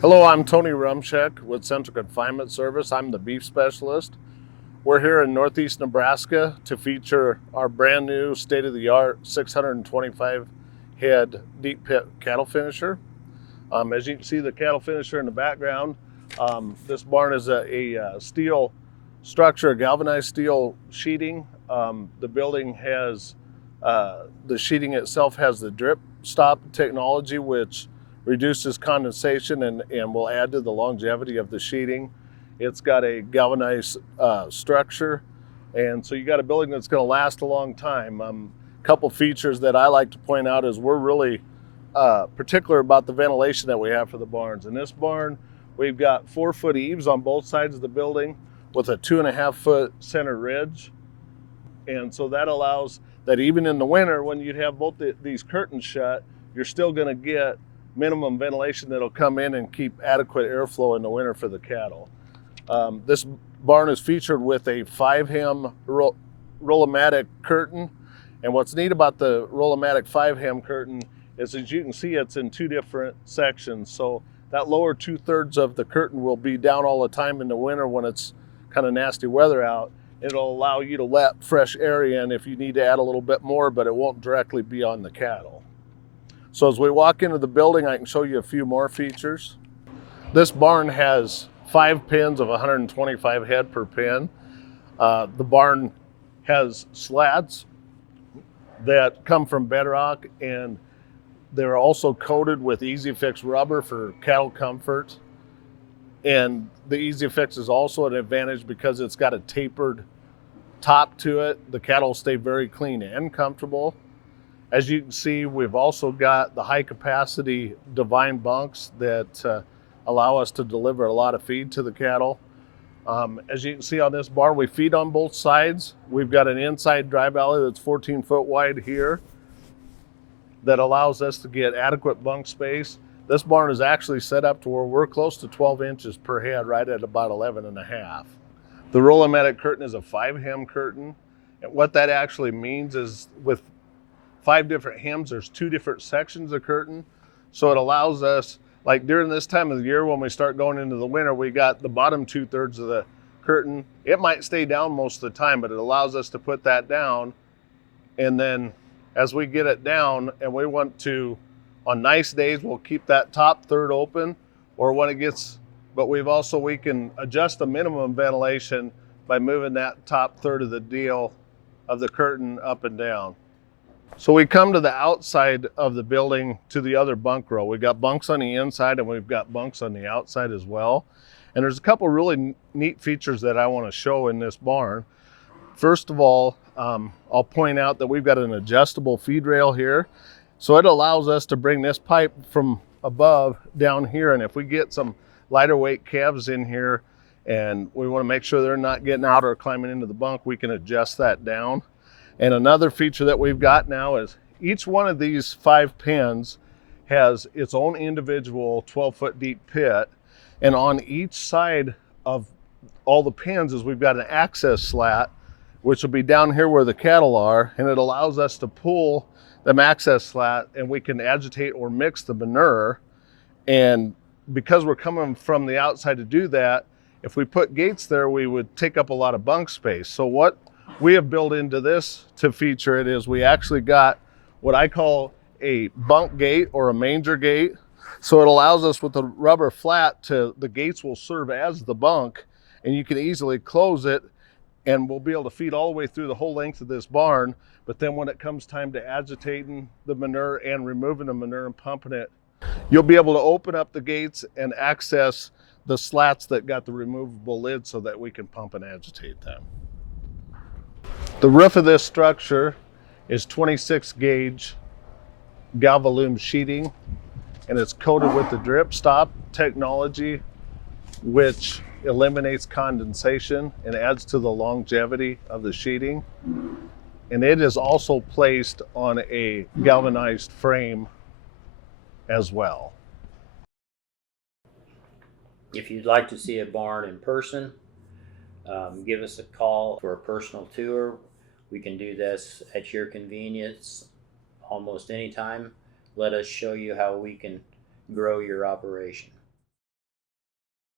Hello, I'm Tony Rumchek with Central Confinement Service. I'm the beef specialist. We're here in Northeast Nebraska to feature our brand new state-of-the-art 625 head deep pit cattle finisher. As you can see the cattle finisher in the background, this barn is a steel structure, a galvanized steel sheeting. The building has, the sheeting itself has the drip stop technology, which reduces condensation and will add to the longevity of the sheeting. It's got a galvanized structure, and so you got a building that's going to last a long time. A couple features that I like to point out is we're really particular about the ventilation that we have for the barns. In this barn, we've got 4-foot eaves on both sides of the building with a 2.5-foot center ridge. And so that allows that even in the winter, when you'd have both these curtains shut, you're still going to get minimum ventilation that'll come in and keep adequate airflow in the winter for the cattle. This barn is featured with a 5-hem Roll-O-Matic curtain. And what's neat about the Roll-O-Matic 5-hem curtain is, as you can see, it's in 2 different sections. So that lower 2/3 of the curtain will be down all the time in the winter when it's kind of nasty weather out. It'll allow you to let fresh air in if you need to add a little bit more, but it won't directly be on the cattle. So as we walk into the building, I can show you a few more features. This barn has 5 pens of 125 head per pen. The barn has slats that come from bedrock, and they're also coated with EasyFix rubber for cattle comfort. And the EasyFix is also an advantage because it's got a tapered top to it. The cattle stay very clean and comfortable. As you can see, we've also got the high capacity Behlen bunks that allow us to deliver a lot of feed to the cattle. As you can see on this barn, we feed on both sides. We've got an inside drive alley that's 14 foot wide here that allows us to get adequate bunk space. This barn is actually set up to where we're close to 12 inches per head, right at about 11.5. The Roll-O-Matic curtain is a 5-hem curtain. And what that actually means is with 5 different hems, there's 2 different sections of curtain. So it allows us, like during this time of the year when we start going into the winter, we got the bottom 2/3 of the curtain. It might stay down most of the time, but it allows us to put that down. And then as we get it down and we want to, on nice days, we'll keep that top third open, or when it gets, but we can adjust the minimum ventilation by moving that top third of the deal of the curtain up and down. So we come to the outside of the building to the other bunk row. We've got bunks on the inside and we've got bunks on the outside as well. And there's a couple really neat features that I want to show in this barn. First of all, I'll point out that we've got an adjustable feed rail here. So it allows us to bring this pipe from above down here. And if we get some lighter weight calves in here and we want to make sure they're not getting out or climbing into the bunk, we can adjust that down. And another feature that we've got now is each one of these 5 pens has its own individual 12-foot deep pit. And on each side of all the pens is we've got an access slat, which will be down here where the cattle are. And it allows us to pull them access slat and we can agitate or mix the manure. And because we're coming from the outside to do that, if we put gates there, we would take up a lot of bunk space. So what we have built into this to feature it is we actually got what I call a bunk gate or a manger gate. So it allows us with the rubber flat to, the gates will serve as the bunk and you can easily close it and we'll be able to feed all the way through the whole length of this barn. But then when it comes time to agitating the manure and removing the manure and pumping it, you'll be able to open up the gates and access the slats that got the removable lid so that we can pump and agitate them. The roof of this structure is 26 gauge galvalume sheeting, and it's coated with the drip stop technology, which eliminates condensation and adds to the longevity of the sheeting. And it is also placed on a galvanized frame as well. If you'd like to see a barn in person, give us a call for a personal tour. We can do this at your convenience almost anytime. Let us show you how we can grow your operation.